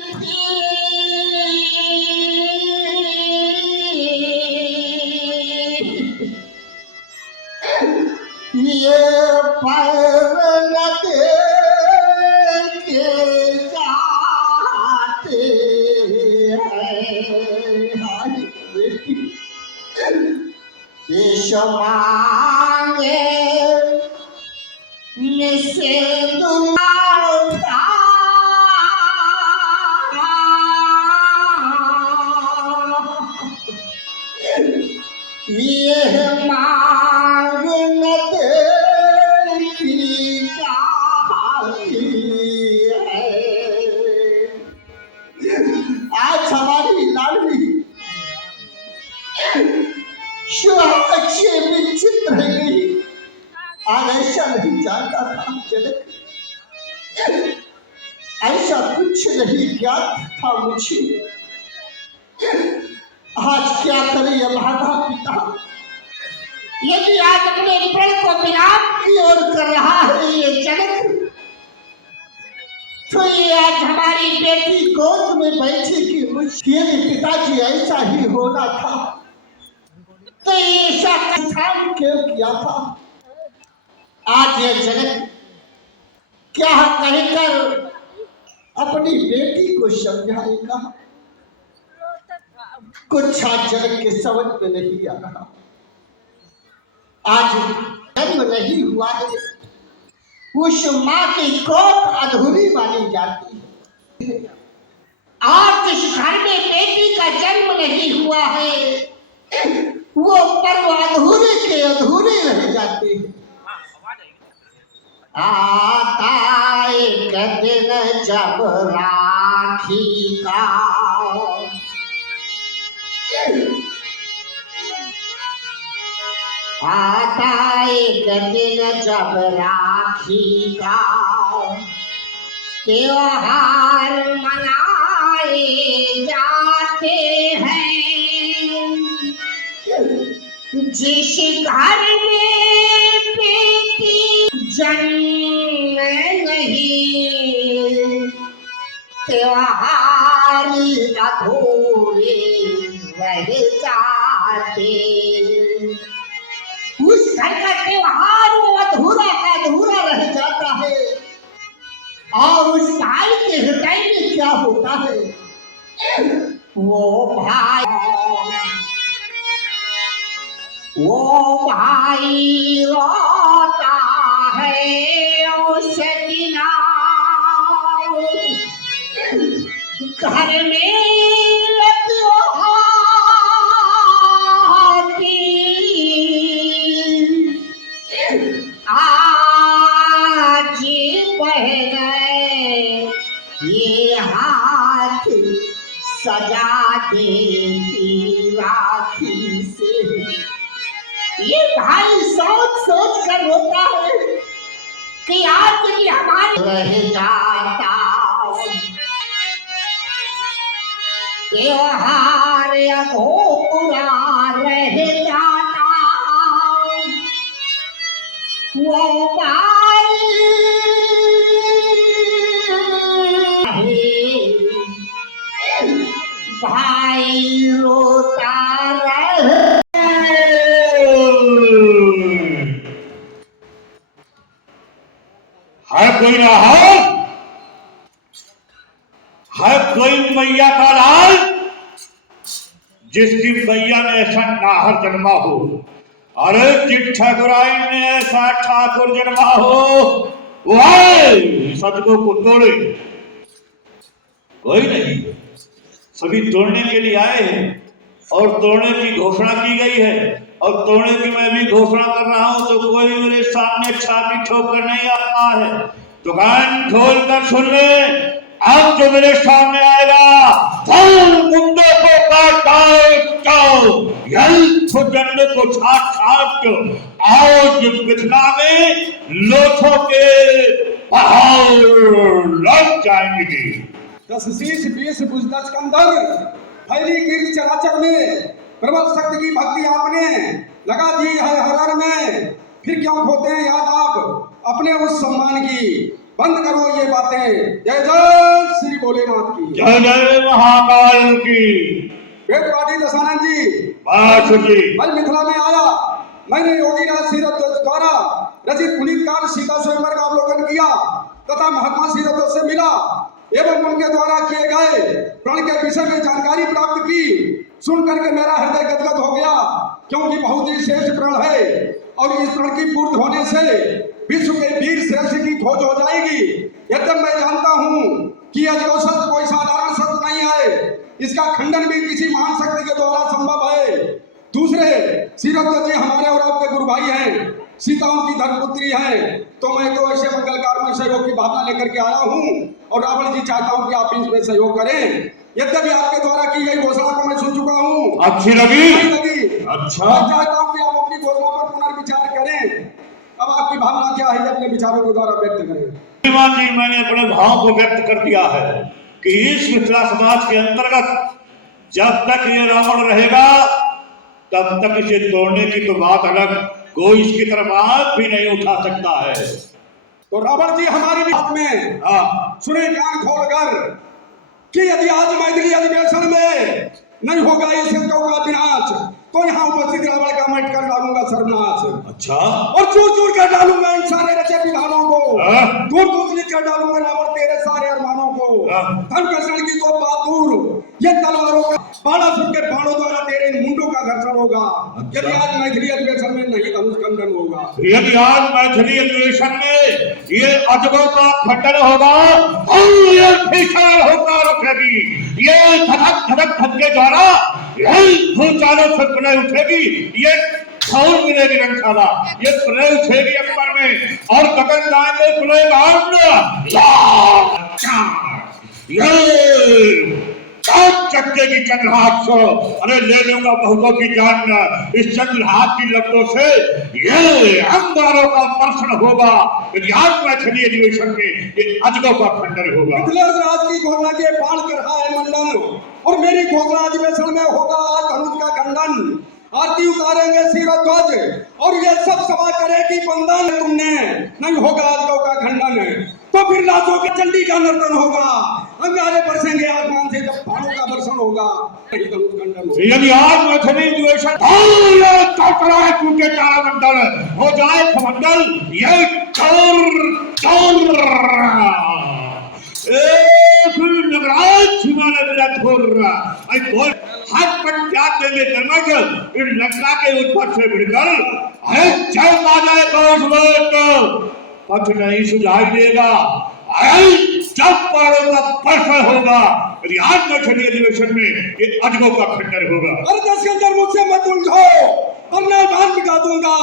ये पर्वत के जाते हैं देश मांगे से दुआ ये मांग न तेरी जाती है। आज हमारी लाडली सुहाग से विचित्र रह गई। आज ऐसा नहीं जानता था जनक, ऐसा कुछ नहीं ज्ञात था मुझे। आज क्या करे ये माता पिता, यदि आज अपने प्रण को विराट की ओर कर रहा है ये जनक, तो ये आज हमारी बेटी गोद में बैठेगी। मुझे पिताजी ऐसा ही होना था तो ये ऐसा काम क्यों किया था। आज ये जनक क्या कहकर अपनी बेटी को समझाएगा, कुछ आज जनक के समझ में नहीं आ रहा। आज जन्म नहीं हुआ है, उस माँ की कोख अधूरी मानी जाती है। आज जिस घर में बेटी का जन्म नहीं हुआ है वो पर्व अधूरे के अधूरे रह जाते हैं। आता एक दिन जब राखी का आता एक दिन जब राखी का त्योहार मनाए जाते हैं। जिस घर में बेटी जन्म नहीं, त्योहार अधूरे रह जाते। उस घर का त्योहार वो अधूरा का अधूरा रह जाता है। और उस भाई के हृदय में क्या होता है, वो भाई रोता है उस दिन घर में आज बहन ये हाथ सजा देती राखी से। ये भाई सोच सोच कर रोता है कि आज भी हमारे रह जाता त्योहार अधूरा रह जाता। वो भाई रोता रहे। है कोई रहा, है कोई मैया का लाल जिसकी मैया में ऐसा नाहर जन्मा हो। अरे जिस ठाकुराई में ऐसा ठाकुर जन्मा हो वह सदगों को तोड़े। कोई नहीं, सभी तोड़ने के लिए आए हैं और तोड़ने की घोषणा की गई है और तोड़ने की मैं भी घोषणा कर रहा हूं। तो कोई मेरे सामने छाती ठोक कर नहीं आता है तो कान खोल कर सुन ले। अब जो मेरे सामने आएगा मुंडे को काटो जन्म को छाट छाट आओ जो मिथिला में लोथों के पहाड़ लग जाएंगे। दस शीश 20 बुजदज कंदर फैली कीर्ति चराचर में प्रबल शक्ति की भक्ति आपने लगा दी है हर में। फिर क्यों खोते हैं याद आप अपने उस सम्मान की बंद करो ये बातें। जय जय श्री भोलेनाथ की। जय जय महाकाल की। वेद पाठी दशानंद जी बात जी आज मिथिला में आया। मैंने योगीराज सीरत द्वारा रचित पुनीतकार सीता स्वयंवर का अवलोकन किया तथा महात्मा सीरत से मिला एवं उनके द्वारा किए गए प्रण के विषय में जानकारी प्राप्त की। सुन करके मेरा हृदय गदगद हो गया, क्योंकि बहुत ही श्रेष्ठ प्रण है और इस प्रण की पूर्ति होने से विश्व के वीर श्रेष्ठ की खोज हो जाएगी। यद्यपि मैं जानता हूँ कि अजगो सत्य कोई साधारण सत्य नहीं है, इसका खंडन भी किसी महान शक्ति के द्वारा संभव है। दूसरे सीरत जी हमारे और आपके गुरु भाई हैं, सीताओं की धर्मपुत्री हैं, तो मैं तो ऐसे मंगलकार में सहयोग की भावना लेकर के आया हूँ और रावण जी चाहता हूँ कि आप इसमें सहयोग करें। यद्यपि आपके द्वारा की गई घोषणा को मैं सुन चुका हूँ, अच्छी लगी? अच्छा, मैं चाहता हूँ कि आप अपनी घोषणा पर पुनर्विचार करें। अब आपकी भावना क्या है, अपने विचारों के द्वारा व्यक्त करें। श्रीमान जी, मैंने अपने भाव को व्यक्त कर दिया है कि इस मिथिला समाज के अंतर्गत जब तक ये रावण रहेगा तब तक इसे तोड़ने की तो बात अलग, कोई इसकी तरफ आंख भी नहीं उठा सकता है। तो रावण जी हमारे हाथ में सुने कान खोलकर कि यदि आज मैथिली अधिवेशन में नहीं होगा इस हितों का विनाश, तो यहाँ उपस्थित रावण का मैं कर डालूंगा सर्वनाश। अच्छा, और चूर चूर कर डालूंगा इन सारे रचे विधानों को, दूर दूर लिख कर डालूंगा रावण तेरे सारे अरमानों को। धन कर्षण की तो बात दूर, ये तलवारों का बाणासुर के बाणों द्वारा तेरे मुंडों का घर्षण होगा। यदि आज मैथिली अधिवेशन में नहीं धनुष्कंदन होगा, यदि आज मैथिली अधिवेशन में ये अजगों का खंडन होगा और ये भीषण होकर उठेगी, ये धड़क धड़क धक्के द्वारा यही भूचालों से पुनः उठेगी, ये खौल मिलेगी रंगशाला, ये पुनः उठेगी अंबर में और गगन जाएंगे पुनः चक्के की चंद्रहाट से। अरे ले लूंगा बहुतों की जान इस चंद्रहाट की लपटों से, ये अंगारों का वर्षण होगा। यदि आज मैथिली अधिवेशन में ये अजगों का खंडन होगा। राज की घोषणा के बाण कर रहा है मंडन और मेरी घोषणा अधिवेशन में होगा आज धनुष का खंडन। आरती उतारेंगे सीरत ध्वज और ये सब सभा करेगी बंधन। तुमने नहीं होगा अजगों का खंडन तो फिर लाशों के चंडी का नर्तन होगा, अंगारे बरसेंगे आसमान से जब बाणों का वर्षण होगा। यदि आज मैथिली अधिवेशन टूटे तारामंडल हो जाए खमंडल, ये नगराज हाथ पर क्या देंगे कर्मठ इन लंका के उत्पत्ति से भिड़कर अरे जय माता कौश पथ नहीं सुझाई देगा। जब पाड़ों का वर्षण होगा, आज मैथिली अधिवेशन में ये अजगों का खंडन होगा। अरे दशकंदर मुझसे मत उलझो वरना बात मिटा दूंगा।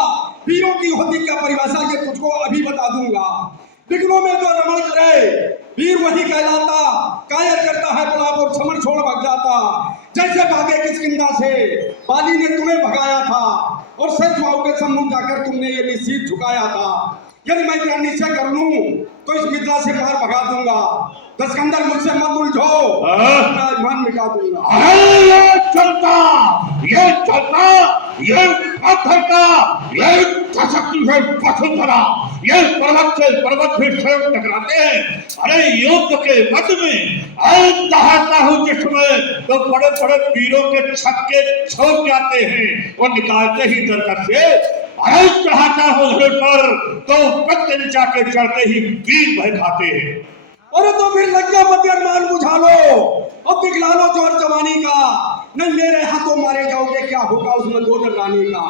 वीरों की होती क्या परिभाषा ये तुझको अभी बता दूंगा। विघ्नों में जो रमण करे वीर वही कहलाता, कायर करता है प्रलाप और समर छोड़ भाग जाता। जैसे भागे किष्किंधा से बाली ने तुम्हें भगाया था और सच भाव के सम्मुख जाकर तुमने ये निश्चित झुकाया था। यदि मैं तेरा निश्चय कर लूं तो इस मिथिला से बाहर भगा दूंगा। दशकंदर मुझसे मत उलझो, मन मिटा दूंगा। ये चलता ये पत्थरता ये शक्ति से वसुंधरा, ये पर्वत से पर्वत भी स्वयं टकराते हैं। अरे युद्ध के मध्य में दहाड़ता हूँ जिसमें तो बड़े बड़े वीरों के छक्के छोड़ जाते हैं और निकालते ही दरकत से चढ़ाता हूँ पर तो प्रत्यन के चढ़ते ही वीर भय खाते हैं। अरे तो फिर लज्जा मत अरमान बुझा लो, अब दिखला लो जोर जवानी का। नहीं मेरे हाथों मारे जाओगे, क्या होगा उस मंदोदर रानी का।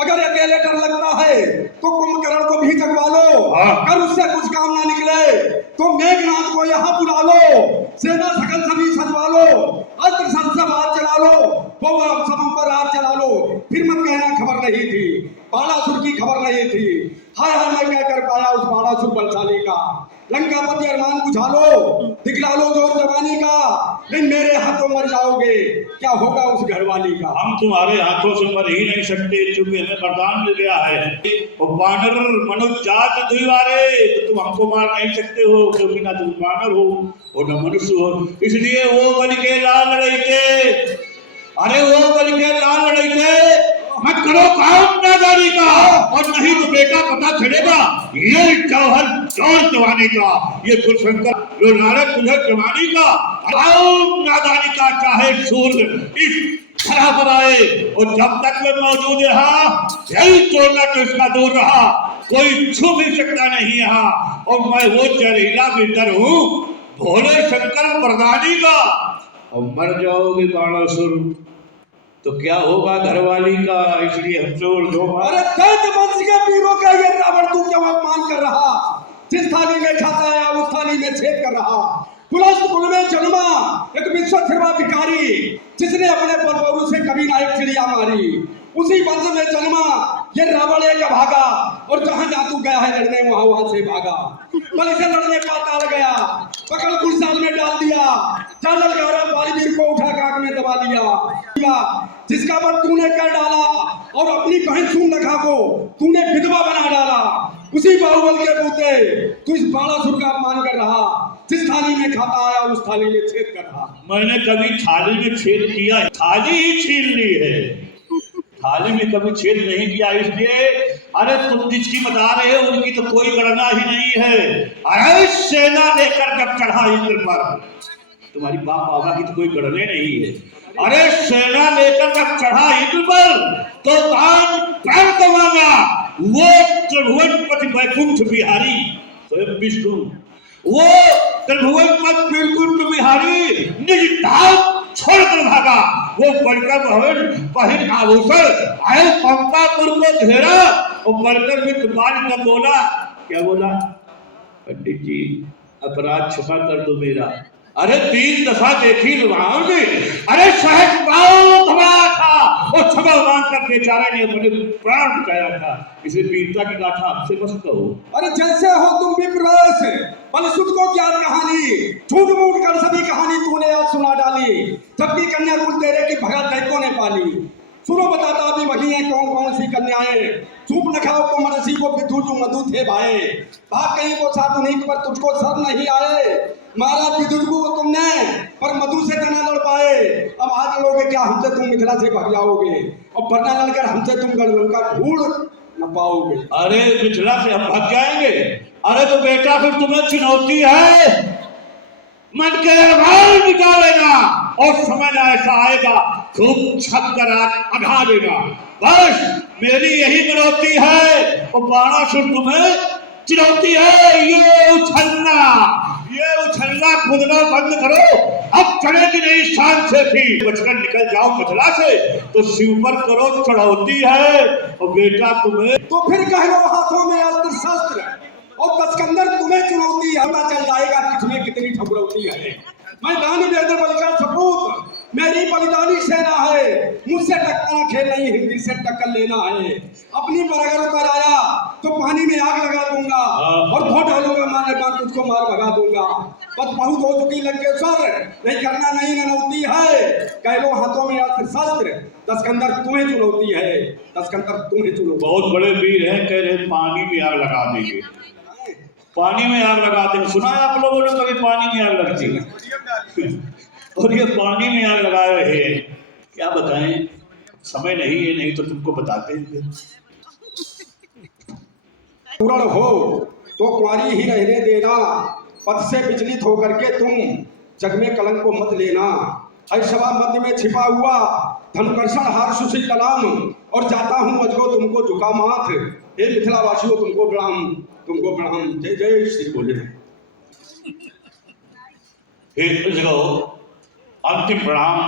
अगर अकेले डर लगता है तो कुंभकर्ण को भी जगवा लो, अगर उससे कुछ काम ना निकले तो मेघनाथ को यहाँ बुला लो, सेना सकल सभी सजवा लो, अस्त्र शस्त्र हाथ चला लो, सब पर हाथ चला लो। फिर मत कहना खबर नहीं थी, बाणासुर की खबर नहीं थी। हाय हाय मैं क्या कर पाया उस बाणासुर बलशाली का। लंकापति अरमान बुझा लो, दिखला लो जोर जवानी का। नहीं मेरे हाथों मर जाओगे, क्या होगा उस घरवाली का। हम तुम्हारे हाथों से मर ही नहीं सकते, क्योंकि हमें वरदान मिल गया है। वानर मनुष्य जात द्विवारे, तो तुम हमको मार नहीं सकते हो, क्योंकि ना तुम वानर हो और न मनुष्य हो। इसलिए वो बन के लाल लड़ाई थे, अरे वो बन के लाल लड़ाई थे। मैं करो काम नादानी का, और नहीं तो बेटा पता चलेगा ये जौहर चौर जवानी का, ये गुरशंकर जो नारद तुझे जवानी का काम नादानी का चाहे सूर इस खरा पर आए, और जब तक मैं मौजूद रहा यही तोड़ना तो इसका दूर रहा, कोई छू भी सकता नहीं यहाँ। और मैं वो जहरीला भीतर हूँ भोले शंकर प्रदानी का। और मर जाओगे बाणासुर तो क्या होगा घरवाली का, इसलिए हम जोर दो। अरे दैत्य वंश के वीरों का ये रावण तू क्यों अपमान कर रहा? जिस थाली में खाता है उस थाली में छेद कर रहा। कुलस्थ कुल में जन्मा एक विश्वथर्मा भिखारी, जिसने अपने बलबरू से कभी ना एक चिड़िया मारी, उसी वंश में जन्मा ये रावण एक भागा, और जहां जहां तू गया है लड़ने वहां से भागा। बल से लड़ने पाताल गया, पकड़ गुलसाल में डाल दिया, चाल ललकारा बालीवीर को उठा के आंख में दबा लिया। जिसका वर तूने कर डाला और अपनी बहन सूर्पनखा को तूने विधवा बना डाला, उसी बाहुबल के बूते तू इस बाणासुर का अपमान कर रहा। जिस थाली में खाता आया उस थाली में छेद कर रहा। मैंने कभी थाली में छेद किया है? थाली ही छीन ली है, थाली में कभी छेद नहीं किया। इसलिए अरे तुम जिसकी बता रहे हो उनकी तो कोई गणना ही नहीं है। अरे सेना लेकर जब चढ़ा इंद्र पर, तुम्हारी बाप बाबा की तो कोई गणने नहीं है। अरे सेना लेकर जब चढ़ा इंद्र पर तो तान प्राण को मांगा वो त्रिभुवनपति वैकुंठ बिहारी स्वयं विष्णु, वो त्रिभुवनपति वैकुंठ बिहारी निज धाम छोड़कर भागा। वो बलकर भवन पहन आभूषण आयल पंपापुर को घेरा, और बलकर भी कृपाल का बोला, क्या बोला? पंडित जी अपराध क्षमा कर दो मेरा। अरे 3 दफा देखी रावण ने, अरे सहज पाँव घबराया था, और क्षमा मांग कर बेचारे ने अपने प्राण बचाया था। इसे वीरता की गाथा आपसे मत कहो। अरे जैसे हो तुम विप्रवेश, बलसुत को ज्ञात कहानी, झूठ मूठ कर सभी कहानी तूने आज सुना डाली। जबकि कन्या कुल तेरे की भगत दैत्यों ने पाली। सुनो बताता अभी वही है कौन कौन सी कन्याएं। सूर्पनखा को मनसी को विदुर जो मधु थे भाई, भाग कहीं को साथ नहीं पर तुझको सब नहीं आए। मारा विदुर को तुमने पर मधु से तना लड़ पाए। अब आज लोगे क्या हमसे, तुम मिथिला से भाग जाओगे, और वरना लड़कर हमसे तुम गढ़लंका ढूंढ न पाओगे। अरे मिथिला से हम भाग जाएंगे? अरे तो बेटा फिर तुम्हें चुनौती है, मन के अभाव मिटा लेना, और समय ना ऐसा आएगा खूब छक कर अघा देगा। बस मेरी यही चुनौती है, और बाणासुर तुम्हें चुनौती है। ये उछलना कूदना बंद करो, अब चढ़ेगी नहीं शान से थी। बचकर निकल जाओ मिथिला से तो शिव पर करो चढ़ौती है, और बेटा तुम्हें तो फिर कह लो हाथों में अस्त्र शस्त्र, और दस्कंदर तुम्हें चुनौती है। पता चल जाएगा कि तुम्हें कितनी ठकुरौती है। मैं दानवेंद्र बल का सपूत, मेरी बलिदानी सेना है, मुझसे टक्कर खेल नहीं, हिंदी से टक्कर लेना है। अपनी पर अगर उतर आया तो पानी में आग लगा दूंगा, और धो डालूंगा मारे बात तुझको मार भगा दूंगा। पद बहुत हो चुकी लंकेश्वर, नहीं करना नहीं ननौती है। कह लो हाथों में अस्त्र शस्त्र, दस्कंदर तुम्हें चुनौती है, दस्कंदर तुम्हें चुनौती। बहुत बड़े वीर हैं, कह रहे पानी में आग लगा देंगे, पानी में आग लगा देंगे। सुना है आप लोगों ने कभी पानी में आग लगती है? और ये पानी में आग लगा रहे हैं, क्या बताएं, समय नहीं है, नहीं तो तुमको बताते हैं। पूर्ण हो तो कुंवारी ही रहने देना, पद से विचलित होकर के तुम जग में कलंक को मत लेना। हर सभा मध्य में छिपा हुआ धनुकर्षण हार सुशील कलाम, और जाता हूँ अजगो तुमको झुका माथ। हे मिथिला वासियों तुमको प्रणाम, तुमको प्रणाम। जय जय श्री बोले। हे अजगो अंतिम प्रणाम,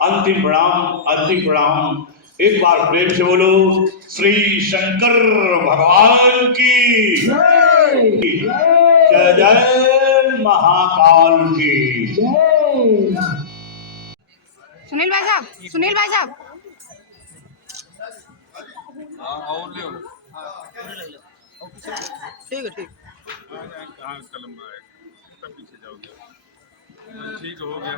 अंतिम प्रणाम, अंतिम प्रणाम। एक बार प्रेम से बोलो श्री शंकर भगवान की जय, जय महाकाल की। सुनील भाई साहब, सुनील भाई साहब, ठीक है, ठीक। पीछे जाओगे, ठीक हो गया।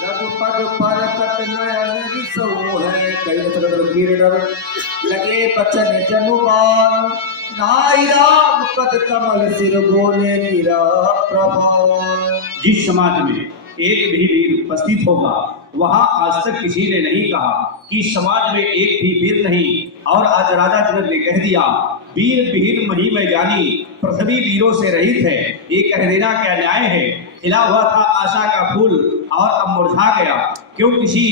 जब पद पर कट नयन सोहे, कई मतलब गिरधर लगे बचन जनुबान। नाई राम पद कमल सिर बोले गिरा प्रभान। जिस समाज में एक भी वीर उपस्थित होगा। वहां आज तक किसी ने नहीं कहा कि समाज में एक भी वीर नहीं, और आज राजा जनक ने कह दिया वीर विहीन मही में जानी, पृथ्वी वीरों से रहित है। ये कह देना क्या न्याय है? खिला हुआ था आशा का फूल और अब मुरझा गया। क्यों किसी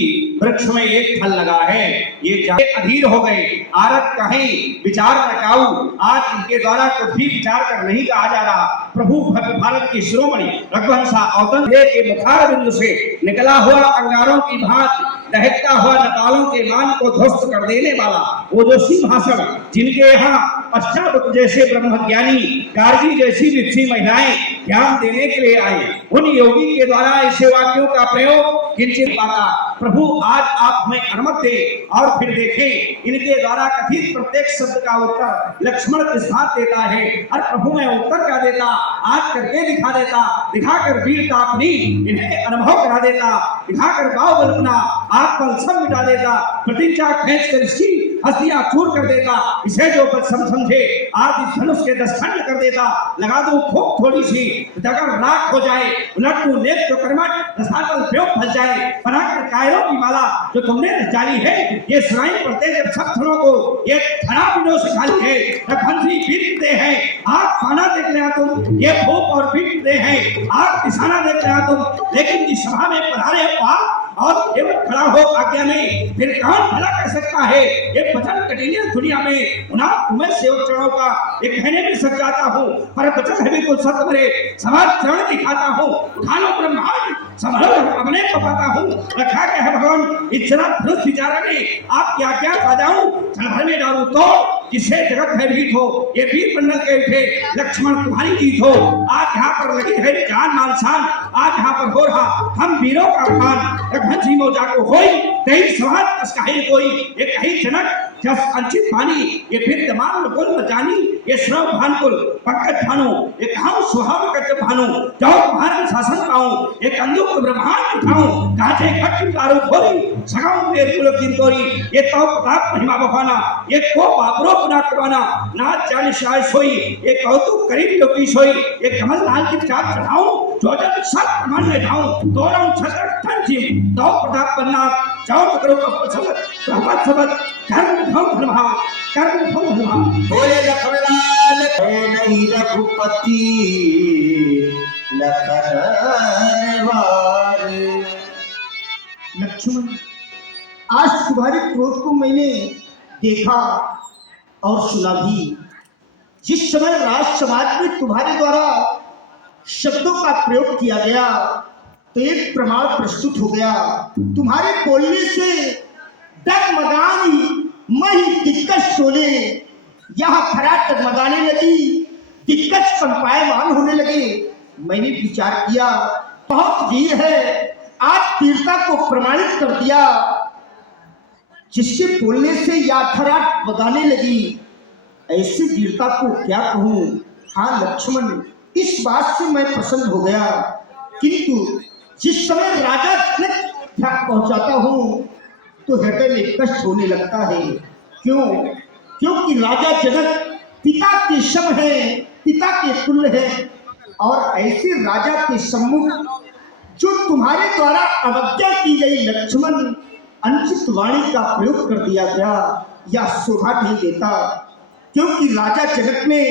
वृक्ष में एक फल लगा है, ये जाके अधीर हो गए। आरत कहीं विचार रखाऊ, आज इनके द्वारा कुछ भी विचार कर नहीं कहा जा रहा। प्रभु भक्त भारत की शिरोमणि रघुवंशा औतन के मुखार बिंदु से निकला हुआ अंगारों की भांति दहकता हुआ नेपालों के मान को ध्वस्त कर देने वाला वो जो सिंहासन, जिनके यहाँ पश्चात जैसे ब्रह्मज्ञानी गार्गी जैसी वित्सी महिलाएं ध्यान देने के लिए आए, उन योगी के द्वारा ऐसे वाक्यों का प्रयोग किंचित पाता। प्रभु आज आप हमें अनुमति दे और फिर देखें इनके द्वारा कथित प्रत्येक शब्द का उत्तर लक्ष्मण किस बात देता है। और प्रभु में उत्तर क्या देता, आज करके दिखा देता, दिखाकर वीरता अपनी इन्हें अनुभव करा देता, दिखाकर बाहुबल अपना आत्मबल सब मिटा देता, प्रतिज्ञा खींच कर इसकी हस्तियां चूर कर देता, इसे जो बदसम समझे आज इस धनुष के 10 खंड कर देता, लगा दूं फूंक थोड़ी सी जगह राख हो जाए, उलट दूं नेक तो कर्मठ रसातल प्रयोग फंस जाए। बनाकर कायरों की माला जो तुमने डाली है, ये सुनाई पड़ते जब सब थनों को ये थना बिनो से खाली है। रघुवंशी बीत दे है आग पाना देख लेना तुम, ये फूंक और बीत दे है आग निशाना देख लेना तुम। लेकिन जिस सभा में पधारे आप और केवल खड़ा हो आज्ञा में, फिर कौन भला कर सकता है ये वचन कटीले दुनिया में। उन्हें तुम्हें सेवक चरणों का ये कहने में सच जाता हूँ, पर वचन है बिल्कुल सत्य भरे समाज चरण दिखाता हूँ। खानो ब्रह्मांड संभल अपने को पाता हूँ, रखा क्या है भगवान इतना धनुष विचारा में। आप क्या क्या बजाऊं चल भर में डालू तो जिसे जगत है भीत हो, ये वीर मंडल के उठे लक्ष्मण तुम्हारी जीत हो। आज यहाँ पर लगी है जान मान शान, आज यहाँ पर हो रहा हम वीरों का अपमान। रघुवंशी मौजा को होई कहीं समाज असकाही कोई, ये कहीं जनक जस अंचित पानी, ये फिर तमाम कुल मचानी, ये श्रव भानुकुल पंकज भानु, ये कहां सुहाव कच भानु, जाओ तुम्हारा शासन पाऊं, ये कंदुक ब्रह्मांड उठाऊं, कांचे खट्टी दारू खोरी सगाऊं मेरे कुल किंतोरी। ये तो प्रताप महिमा बखाना, ये को बाबरो पुना करवाना, नाच जाने शाय सोई, ये कौतुक करीब लोकी सोई, ये कमल लाल की चाप चढ़ाऊं, जो जब सत प्रमाण में ढाऊं, दोनों छतर ठन जीव, दो प्रताप बनना, जाओ करो कप सबत, प्रभात सबत, कर्म बोले लखनलाल नहीं रघुपति लखन वार। लक्ष्मण, आज तुम्हारे क्रोध को मैंने देखा और सुना भी। जिस समय राज समाज में तुम्हारे द्वारा शब्दों का प्रयोग किया गया तो एक प्रमाण प्रस्तुत हो गया। तुम्हारे बोलने से डगमगानी मही दिक्कत शोले यहाँ खरा डगमगाने लगी, दिक्कत कंपायमान होने लगे। मैंने विचार किया बहुत वीर है, आज वीरता को प्रमाणित कर दिया। जिसके बोलने से याथराट बगाने लगी, ऐसी वीरता को क्या कहूं। हाँ लक्ष्मण, इस बात से मैं प्रसन्न हो गया, किंतु जिस समय राजा तक पहुंचाता हूं तो हृदय में कष्ट होने लगता है। क्यों? क्योंकि राजा जनक पिता के सम है, पिता के तुल्य है, और ऐसे राजा के सम्मुख जो तुम्हारे द्वारा अवज्ञा की गई लक्ष्मण, अनुचित वाणी का प्रयोग कर दिया गया, यह शोभा नहीं देता। क्योंकि राजा जनक ने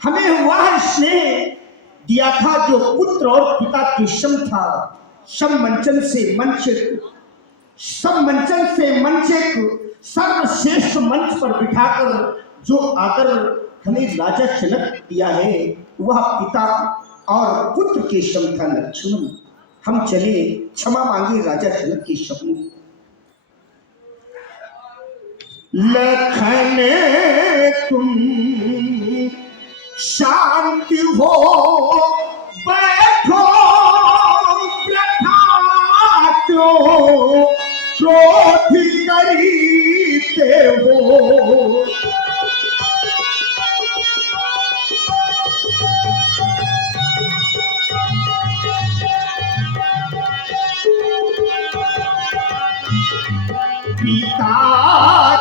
हमें वह स्नेह दिया था जो पुत्र और पिता के सम था। सब मंचन से मंचित सर्वश्रेष्ठ मंच पर बिठाकर जो आदर हमें राजा जनक दिया है, वह पिता और पुत्र के सम था। लक्ष्मण, हम चले, क्षमा मांगे राजा जनक के सम्मुख। लखन तुम शांति हो बैठो, प्रथा क्यों क्रोध करते हो। पिता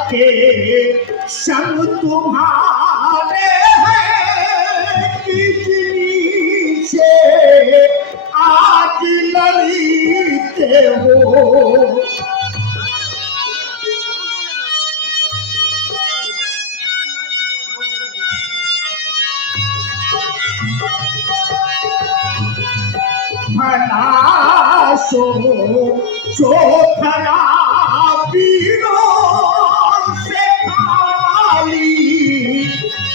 के संग तुम्हारे हैं, कितनी से आज लड़ी भला सो चोखरा वीरों से खाली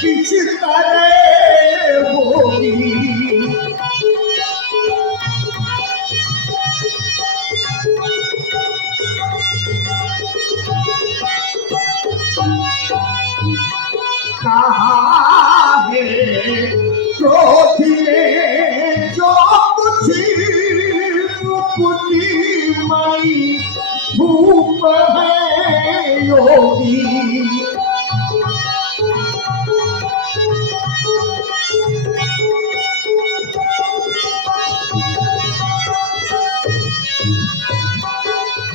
किस तरह होगी। कहा है क्रोध में जो कुछ मुकुटिमयी धूप है योगी।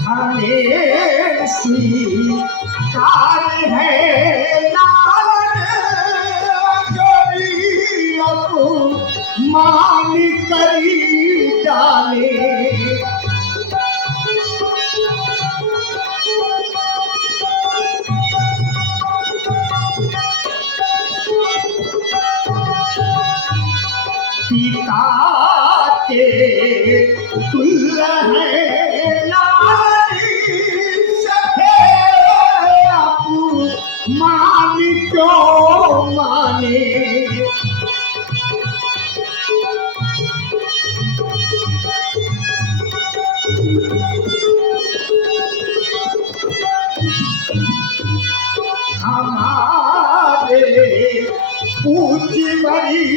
हमें स्वीकार है लालन गरीब मान करी डाले। पिता के तुल्य है लाली सखे आपू मान क्यों माने। हमारे पूज्य बड़ी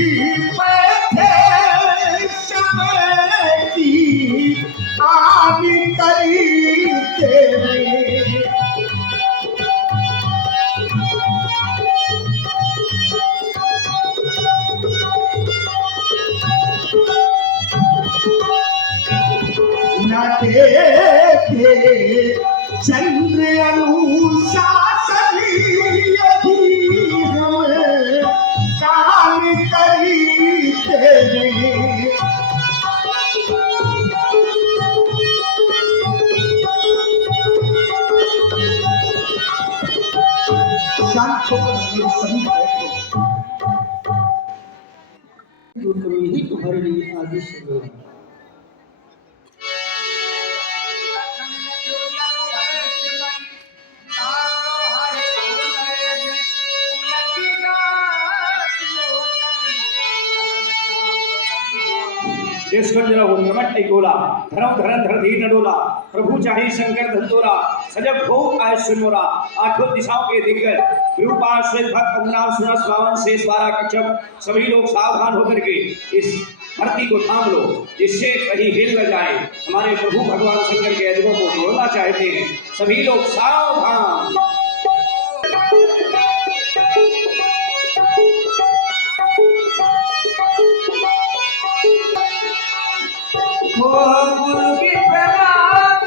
बैठे समय की आदि करी तेरे। न देखे चंद्र अनुशासन यदि हमें काम करी तेरे। शांत होकर मेरे सभी बैठो, यही तुम्हारे लिए आदेश है। देशकंजरा हो नमट टिकोला धर्म धरन धरधीर न डोला। प्रभु चाहे शंकर धंतोरा सजग हो आय सुनोरा। आठों दिशाओं के दिग्गज विरूपा श्वेत भक्त पद्मनाभ सुना श्रावण शेष 12 कच्छप सभी लोग सावधान होकर के इस धरती को थाम लो जिससे कहीं हिल न जाए। हमारे प्रभु भगवान शंकर के अजगों को तोड़ना चाहते हैं, सभी लोग सावधान। गुरु की प्रणाम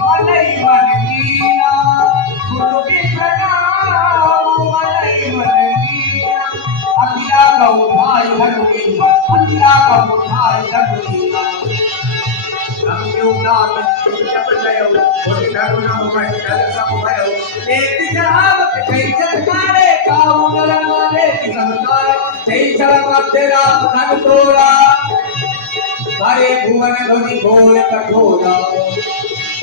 मलई मन कीना। गुरु की प्रणाम मलई मन कीना। अखिला का उठाई धनुनी, अखिला का उठाई धनुनी। रंग्यों का जब गयो बोले धनुना मन जल सब भयो। एक जहावत कई चलकारे काऊ नरमाले की संकार। कई चलक तेरा धन तोरा। हरे भुवन ध्वनि घोर कठोरा।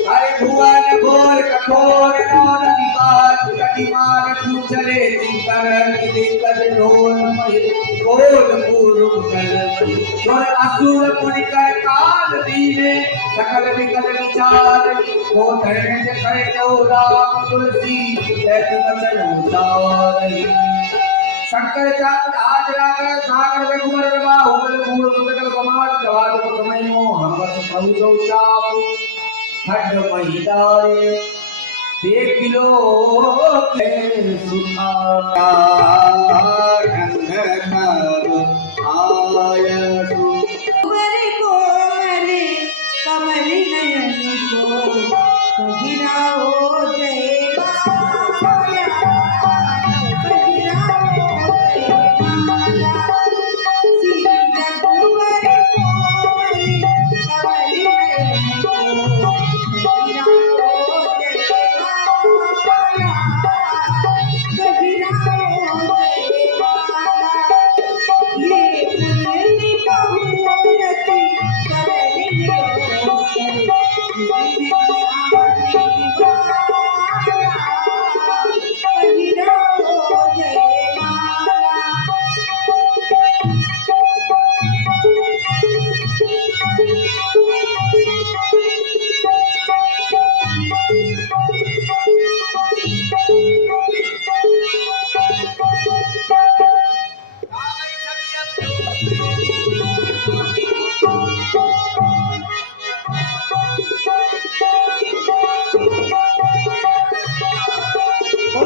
हरे भुवन घोर कठोर नौन निपात कटिमान पूछले चिंकर दिक्कत ढोल महि गोल पूर्वकल। जोर असुर पुनिकर काल दीने सकल विकल विचार। को धैर्य जखय तो राम तुलसी ऐति वचन उतारी। शंकर चांद आज रागर सागर में कुमर में बाहुबल मूल मुदगल कमाल जवाद को कमैयो हम बस बहुतो चाप खड्ड महिदारे देख लो के सुखा ढंग कर आयसु। कोमल कमल नयन को गिराओ जय माया।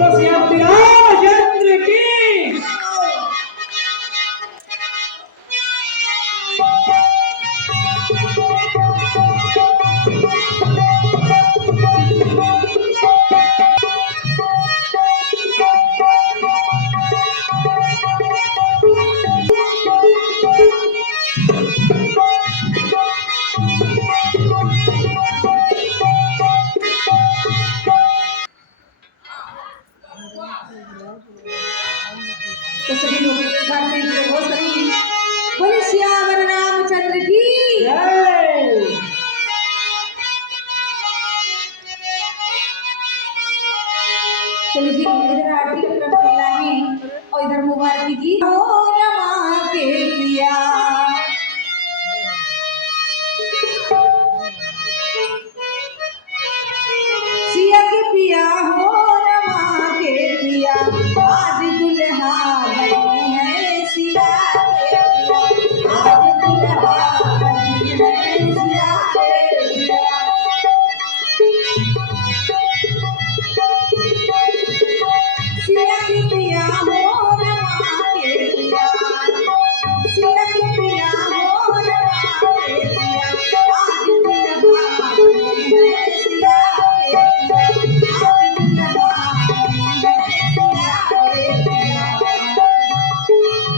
बोलो श्याम रामचंद्र की। तो सभी लोग एक बार फिर से घोष करेंगे, बोले श्याम रामचंद्र की जय। चलिए इधर आरती का क्रम चल रहा है और इधर मुबारक की हो रमा के पिया। सिया के पिया हो रमा के पिया, आज दुल्हा बनी है सिया के पिया, आज दुल्हा बनी है सिया के पिया। सिया के पिया हो रमा के पिया, सिया के पिया हो रमा के पिया, आज दुल्हा बनी है सिया के पिया, आज दुल्हा बनी है सिया के पिया।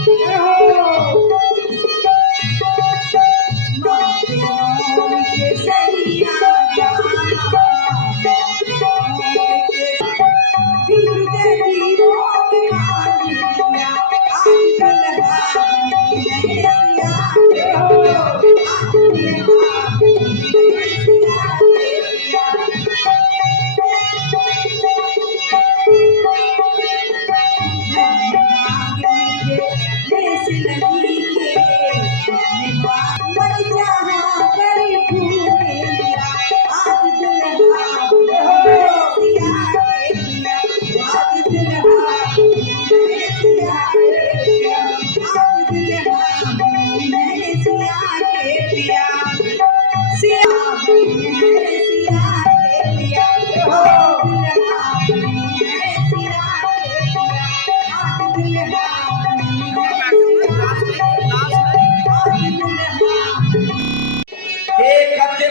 जय हो। माथे मोर के सैया जाना,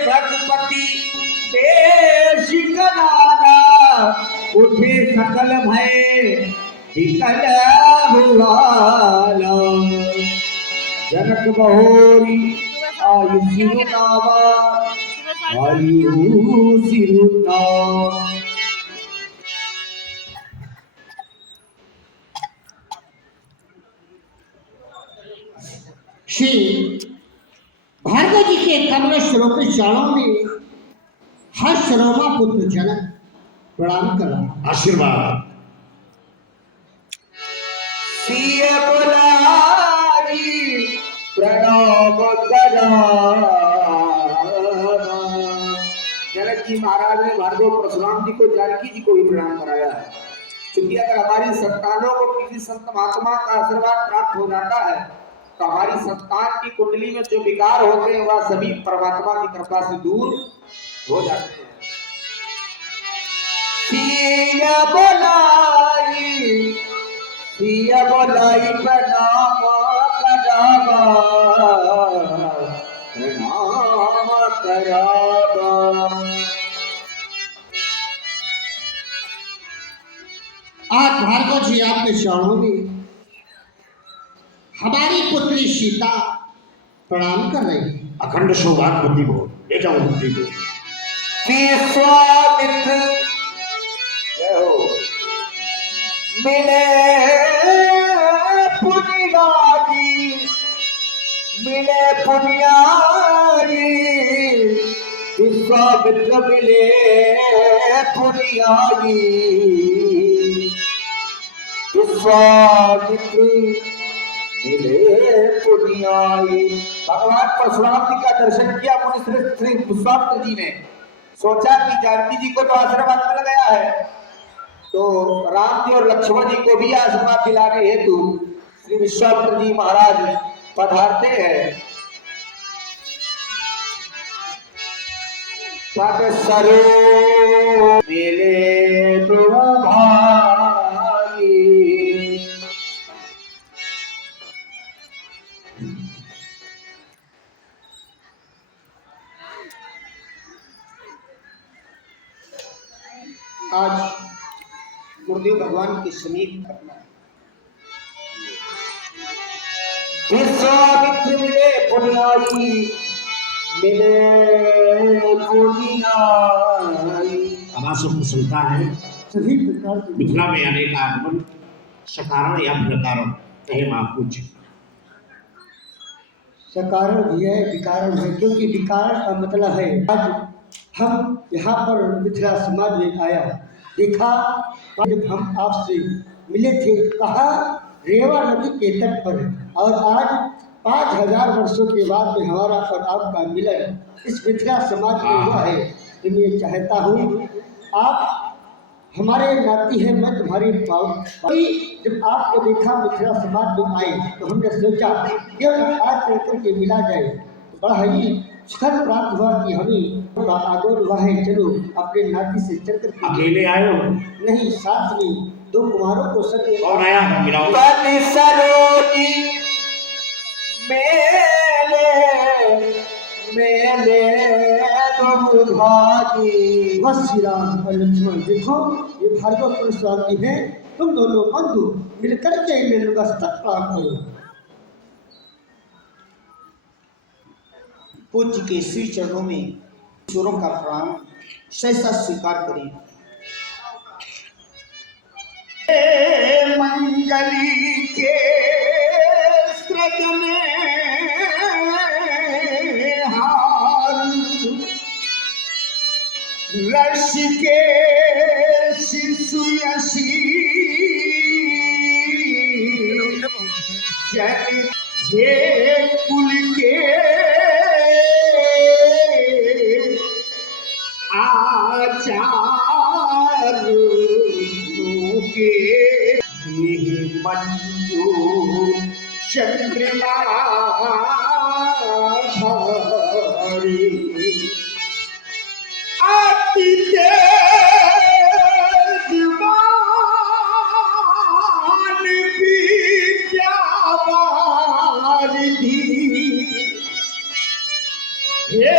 भगपति देश कराना, उठे सकल भय विकल भुलाना। जनक बहोरी आयु सिरुनावा, आयु सिरुनावा। श्री भार्गव जी के कमल स्वरूप चरणों में हर्ष रोमा पुत्र जनक प्रणाम कर रहा। आशीर्वाद। सिय बुलारी प्रणाम करा। जनक जी महाराज ने भार्गव परशुराम जी को, जानकी जी को भी प्रणाम कराया है। क्योंकि अगर हमारी संतानों को किसी संत महात्मा का आशीर्वाद प्राप्त हो जाता है तो हमारी संतान की कुंडली में जो विकार होते हैं वह सभी परमात्मा की कृपा से दूर हो जाते हैं। सिया बोलाई प्रणाम करावा, प्रणाम करावा। आज भार्गव जी आपके चरणों में हमारी पुत्री सीता प्रणाम कर रही है। अखंड सौभाग्यवती हो, ले जाओ पुत्री को। विश्वामित्र जय हो। मिले पुनियारी, मिले पुनियारी, विश्वामित्र मिले पुनियारी, विश्वामित्र मिले पुनियारी। भगवान परशुराम जी का दर्शन किया मुनि श्री विश्वामित्र जी ने। सोचा कि जानकी जी को तो आशीर्वाद मिल गया है, तो राम जी और लक्ष्मण जी को भी आशीर्वाद दिलाने हेतु श्री विश्वामित्र जी महाराज पधारते हैं। सरो मेले तो आज गुरुदेव भगवान के समीप करना विश्वामित्र मिले पुण्याई मिले पुण्याई। अवासुक सुनता है सभी प्रकार के मिथिला में आने का आगमन सकारण या प्रकारण कहे महापूज। सकारण भी है विकारण है, क्योंकि विकारण का मतलब है आज हम यहाँ पर मिथिला समाज में आया देखा, जब हम आपसे मिले थे कहा रेवा नदी के तट पर, और आज 5000 वर्षों के बाद में हमारा और आपका मिलन इस मिथिला समाज में हुआ है। तो मैं चाहता हूँ आप हमारे नाती हैं, मैं तुम्हारी भाई। जब आपको देखा मिथिला समाज में आए तो हमने सोचा क्यों न आज चलकर के मिला जाए। बड़ा ही सुखद प्राप्त हुआ कि हमें आगोर हुआ है। चलो अपने नाती से चलकर अकेले आए हो? नहीं, साथ में 2 कुमारों को संग और आया मिलाओ। पति सरोजी मेले मेले तुम भागी। बस श्री राम और लक्ष्मण देखो ये भार्गव स्वामी है, तुम दोनों बंधु मिलकर के मेरे मस्तक प्राप्त करो। पूज्य के श्री चरणों में ईश्वरों का प्रणाम सहसा स्वीकार करें। मंगली के सृजन हार रश के शिशु यसी जन हे कुल के आचार के मंजू चंद्रमा आती तेजवान विद्यावान दी हे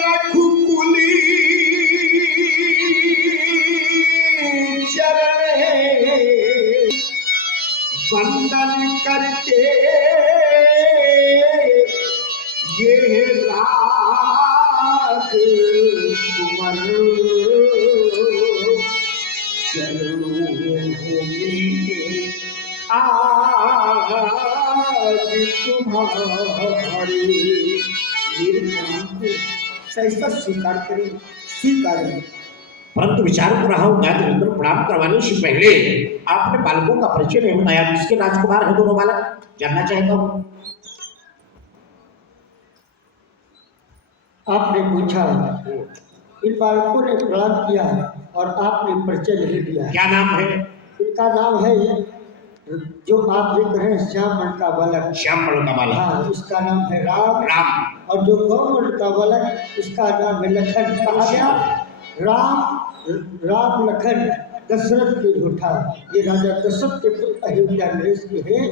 रघुकुली चरण वंदन करते ये राग कुंवर चरणों में आज तुम्हारे सहसा स्वीकार करें, स्वीकारें। परंतु विचार कर रहा हूँ गायत्री प्रणाम करवाने से पहले आपने बालकों का परिचय नहीं बताया। किसके राजकुमार है दोनों बालक, जानना चाहता हूँ। आपने पूछा, इन बालकों ने प्रणाम किया और आपने परिचय नहीं दिया। क्या नाम है? इनका नाम है जो आप देख रहे हैं श्यामण का बालक। श्यामण का बालक, हाँ, इसका नाम है राम। राम। और जो गौमण का बालक इसका नाम है लखन। कहा गया राम राम लखन दशरथ के ढोठा। ये राजा दशरथ के पुत्र अयोध्या नरेश के हैं।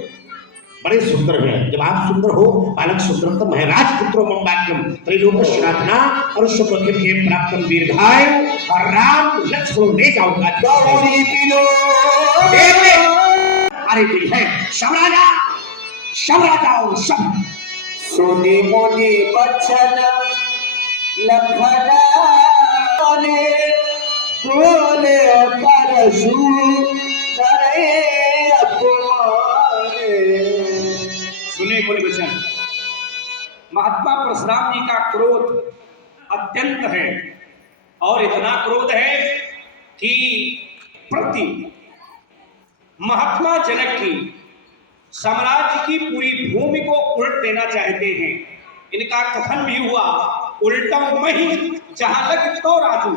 बड़े सुंदर है। जब आप सुंदर हो, बालक सुंदरतम है। राजपुत्रो मम वाक्यम त्रैलोक श्राधना और सुप्रतिम के प्राप्तम दीर्घाय। और राम लक्ष्मण ले जाऊंगा गौरी पिलो। अरे दिल है सब राजा और सब सुनी मुनि बचन लखन बोले परशु करे अपमाने। सुने बोले वचन। महात्मा परशुराम जी का क्रोध अत्यंत है, और इतना क्रोध है कि प्रति महात्मा जनक की साम्राज्य की पूरी भूमि को उलट देना चाहते हैं। इनका कथन भी हुआ, उल्टा मही जहां लग तो राजू,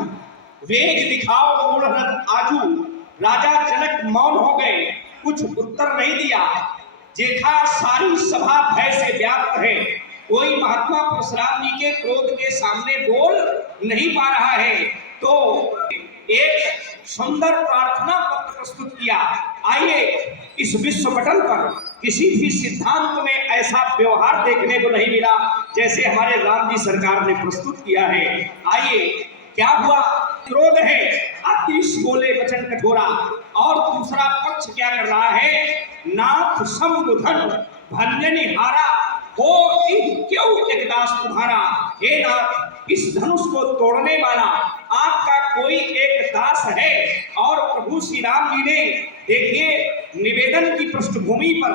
वेग दिखाओ मूढ़ आजू। राजा जनक मौन हो गए, कुछ उत्तर नहीं दिया। देखा सारी सभा भय से व्याप्त है, कोई महात्मा परशुराम जी के क्रोध के सामने बोल नहीं पा रहा है। तो एक सुंदर प्रार्थना पत्र प्रस्तुत किया। आइए इस विश्व पटल पर किसी भी सिद्धांत में ऐसा व्यवहार देखने को नहीं मिला जैसे हमारे राम जी सरकार ने प्रस्तुत किया है। आइए क्या हुआ, क्रोध है, अतिश बोले वचन कठोरा, और दूसरा पक्ष क्या कर रहा है, नाथ समुधन भंजनी हारा हो क्यों एक दास तुम्हारा। हे नाथ, इस धनुष को तोड़ने वाला आपका कोई एक दास है। और प्रभु श्री राम जी ने देखिए निवेदन की पृष्ठभूमि पर,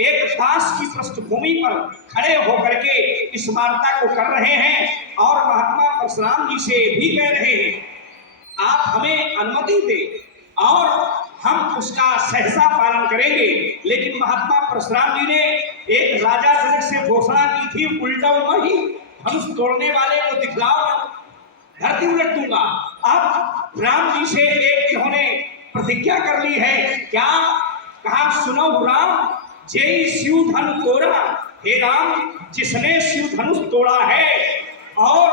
एक दास की पृष्ठभूमि पर खड़े होकर के इस वार्ता को कर रहे हैं और महात्मा परशुराम जी से भी कह रहे हैं आप हमें अनुमति दें और हम उसका सहसा पालन करेंगे। लेकिन महात्मा परशुराम जी ने एक राजा जनक से घोषणा की थी, उल्टा वही धनुष तोड़ने वाले को दिखलाओ ना, धरती उलट दूंगा। अब राम जी से एक इन्होंने प्रतिज्ञा कर ली है, क्या कहा, सुनो राम, जय शिव धनु तोड़ा। हे राम, जिसने शिव धनुष तोड़ा है और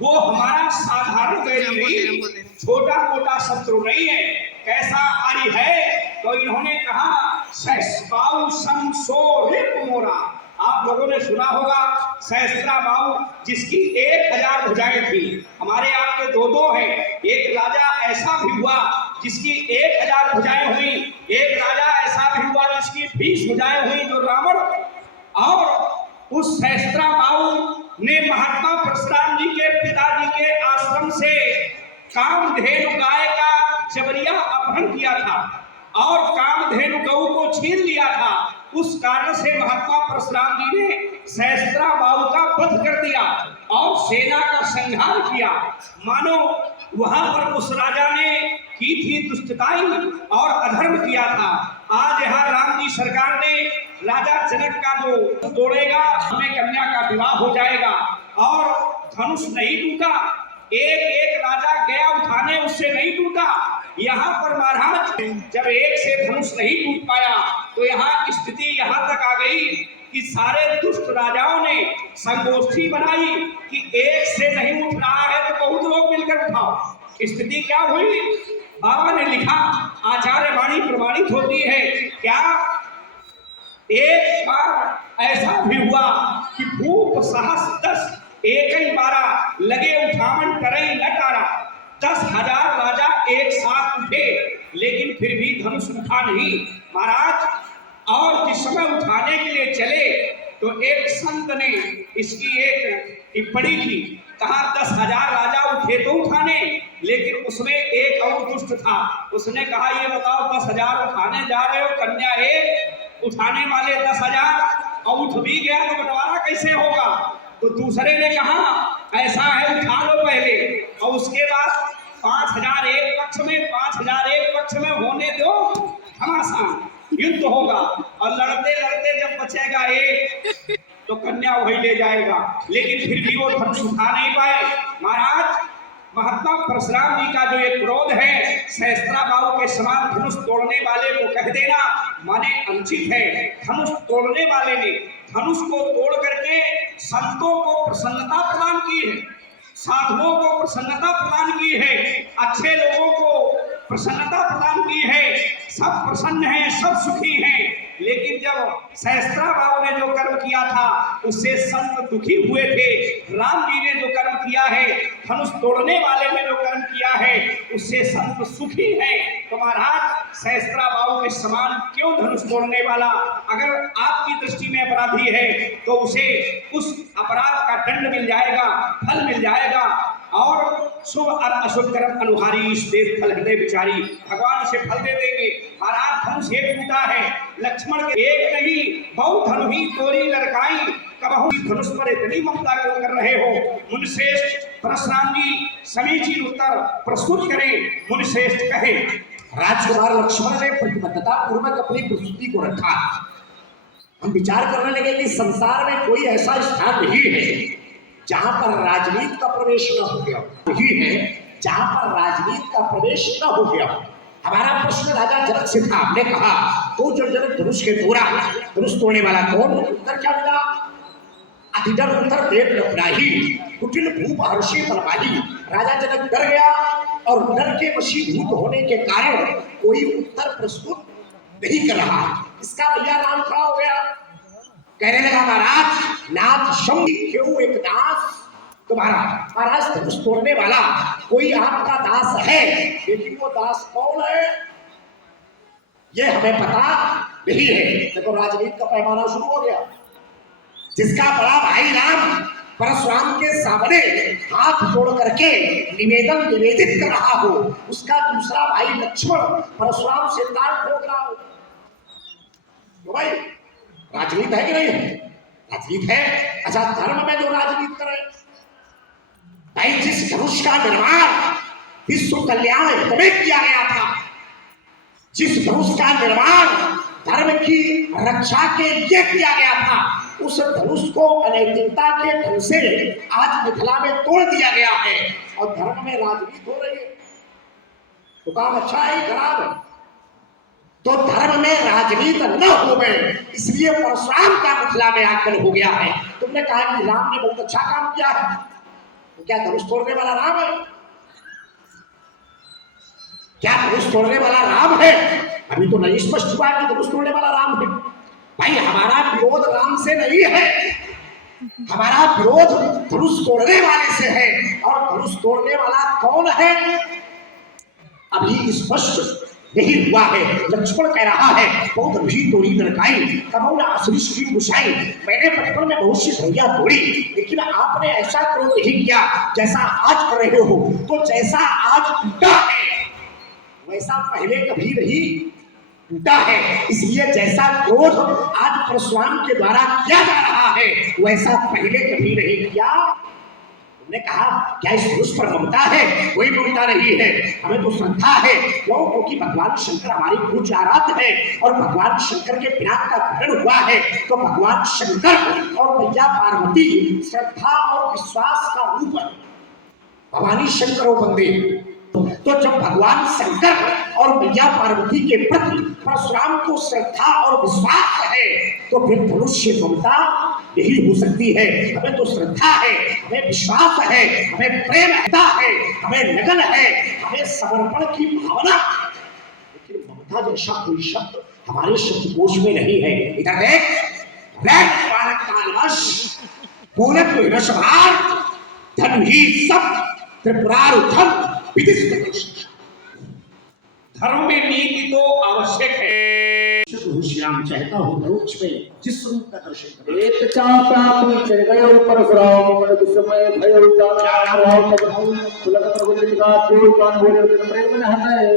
वो हमारा साधारण बैरी नहीं, छोटा मोटा शत्रु नहीं है, कैसा आर्य है। तो इन्होंने कहा सहस्राबाहु समसो रिप मोरा। आप लोगों ने सुना होगा सहस्राबाहु जिसकी 1000 भुजाएं थी, हमारे आपके दो है। एक राजा ऐसा भी हुआ जिसकी 1000 भुजाएं हुई, एक राजा ऐसा भी हुआ जिसकी 20 भुजाएं हुई, जो रावण। और उस सहस्राबाहु ने महात्मा परशुराम जी के पिताजी के आश्रम से कामधेनु गाय का जबरिया अपहरण किया था और कामधेनु गौ को छीन लिया था। उस कारण से महात्मा परशुराम जी ने सहस्राबाहु का वध कर दिया और सेना का संहार किया। मानो वहां पर उस राजा ने की थी दुष्टताई और अधर्म किया था। आज यहाँ राम जी सरकार ने राजा जनक का जो तोड़ेगा, हमें कन्या का विवाह हो जाएगा और धनुष नहीं टूटा। एक एक राजा गया उठाने, उससे नहीं टूटा। यहाँ पर महाराज जब एक से धनुष नहीं टूट पाया तो यहाँ स्थिति यहाँ तक आ गई कि सारे दुष्ट राजाओं ने संगोष्ठी बनाई कि एक से नहीं उठ रहा है तो बहुत लोग मिलकर उठाओ। स्थिति क्या हुई, बाबा ने लिखा, आचार्य वाणी प्रमाणित होती है, क्या एक बार ऐसा भी हुआ कि भूप सहस 10 एक ही बारा लगे उठावन करई न कारा। 10,000 राजा एक साथ उठे लेकिन फिर भी धनुष उठा नहीं महाराज। और जिस समय उठाने के लिए चले तो एक संत ने इसकी एक टिप्पणी की, कहा 10,000 राजा उठे तो उठाने, लेकिन उसमें एक और दुष्ट था। उसने कहा ये बताओ 10,000 उठाने जा रहे हो, कन्या एक, उठाने वाले 10,000 और उठ भी गया तो बंटवारा कैसे होगा। तो दूसरे ने कहा ऐसा है उठा लो पहले और उसके बाद 5,000 एक पक्ष में 5,000 एक पक्ष में होने दो, घमासान युद्ध होगा और लड़ते लड़ते जब बचेगा एक तो कन्या वही ले जाएगा। लेकिन फिर भी वो धनुष उठा नहीं पाए। महाराज महात्मा परशुराम जी का जो एक क्रोध है, सहस्राबाहु के समान धनुष तोड़ने वाले को कह देना माने अनुचित है। धनुष तोड़ने वाले ने धनुष को तोड़ करके संतों को प्रसन्नता प्रदान की है, साधुओं को प्रसन्नता प्रदान की है, अच्छे लोगों को प्रसन्नता प्रदान की है, सब प्रसन्न हैं, सब सुखी हैं। लेकिन जब सहस्राबाहु ने जो कर्म किया था उससे संत दुखी हुए थे। राम जी ने जो कर्म किया है, धनुष तोड़ने वाले ने जो कर्म किया है, उससे संत सुखी हैं। तो महाराज सहस्राबाहु के समान क्यों धनुष तोड़ने वाला अगर आपकी दृष्टि में अपराधी है तो उसे उस अपराध का दंड मिल जाएगा, फल मिल जाएगा। और शुभ और अशुभ कर्म अनुहारी इस देश फल हृदय विचारी, भगवान से फल दे देंगे। महाराज धनुष एक टूटा है, लक्ष्मण के एक नहीं बहु धनु ही तोरी लड़काई, कबहु धनुष पर इतनी ममता क्यों कर रहे हो। मुनिश्रेष्ठ परशुराम जी समीचीन उत्तर प्रस्तुत करें। मुनिश्रेष्ठ कहे, राजकुमार लक्ष्मण ने प्रतिबद्धता पूर्वक अपनी प्रस्तुति को रखा। हम विचार करने लगे कि संसार में कोई ऐसा स्थान नहीं है जहां पर राजनीति का प्रवेश न हो गया, यही है जहां पर राजनीति का प्रवेश न हो गया। हमारा प्रश्न राजा जनक से था, हमने कहा तो जो जनक धनुष के तोड़ा, धनुष तोड़ने वाला कौन? उत्तर क्या मिला? अधिडर उत्तर देव लपराही, कुटिल भूप हर्षी बलवाही। राजा जनक डर गया और डर के वशीभूत होने के कारण कोई उत्तर प्रस्तुत नहीं कर रहा। इसका भैया राम खड़ा हो गया, कहने लगा महाराज नाथ शंभु क्यों एक दास तुम्हारा। महाराज धनुष तोड़ने वाला कोई आपका दास है, लेकिन वो दास कौन है ये हमें पता नहीं है। देखो राजनीति का पैमाना शुरू हो गया। जिसका बड़ा भाई राम परशुराम के सामने हाथ जोड़ करके निवेदित कर रहा हो, उसका दूसरा भाई लक्ष्मण परशुराम से दांत ठोक रहा हो, तो भाई राजनीति है कि नहीं है? राजनीति है। अच्छा धर्म में जो राजनीति करे भाई, जिस धनुष का निर्माण विश्व कल्याण हित में किया गया था, जिस धनुष का निर्माण धर्म की रक्षा के लिए किया गया था, उस धनुष को अनैतिकता के ढंग से आज मिथिला में तोड़ दिया गया है और धर्म में राजनीति हो रही है। तो काम अच्छा है खराब है? तो धर्म में राजनीति न हो गए, इसलिए परशुराम का मिथिला में आकलन हो गया है। तुमने कहा कि राम ने बहुत अच्छा काम किया है, तो क्या धनुष तोड़ने वाला राम है? क्या धनुष तोड़ने वाला राम है? अभी तो नहीं स्पष्ट हुआ कि धनुष तोड़ने वाला राम है। भाई हमारा विरोध राम से नहीं है, हमारा विरोध धनुष तोड़ने वाले से है। और धनुष तोड़ने वाला कौन है अभी स्पष्ट नहीं हुआ है। लक्ष्मण कह रहा है बहुत ऋषि तोड़ी नरकाई कमौना असुरी श्री गुसाई, मैंने बचपन में बहुत सी धैर्य तोड़ी, लेकिन आपने ऐसा क्रोध नहीं किया जैसा आज कर रहे हो। तो जैसा आज टूटा है वैसा पहले कभी नहीं टूटा है, इसलिए जैसा क्रोध आज परशुराम के द्वारा किया जा रहा है वैसा पहले कभी नहीं किया। हमने कहा क्या इस धनुष पर ममता है? कोई ममता नहीं है, हमें तो श्रद्धा है। क्यों? क्योंकि भगवान शंकर हमारी पूज्य आराध्य है और भगवान शंकर के विराट का ग्रहण हुआ है। तो भगवान शंकर और मैया पार्वती श्रद्धा और विश्वास का रूप है। भवानी शंकर हो बंदे। तो जब भगवान शंकर और मैया पार्वती के प्रति परशुराम को श्रद्धा और विश्वास है, तो फिर धनुष से ममता नहीं हो सकती है। हमें तो श्रद्धा है, हमें विश्वास है, हमें प्रेम है, हमें लगन है, हमें समर्पण की भावना, लेकिन ममता जैसा कोई शब्द हमारे शब्दकोश में नहीं है। इधर देख कालवश बोलत धन ही सब त्रिपुरारुधम धर्म में नीति तो आवश्यक है। श्री राम चाहता हूँ मोक्ष में जिस रूप का दर्शन करें। एक चाप्रापुर चढ़ गयो परशुराम मन विस्मय भयो जाना राम प्रभु सुलग प्रभु लिखा कोई कान बोले प्रेम न हटाए।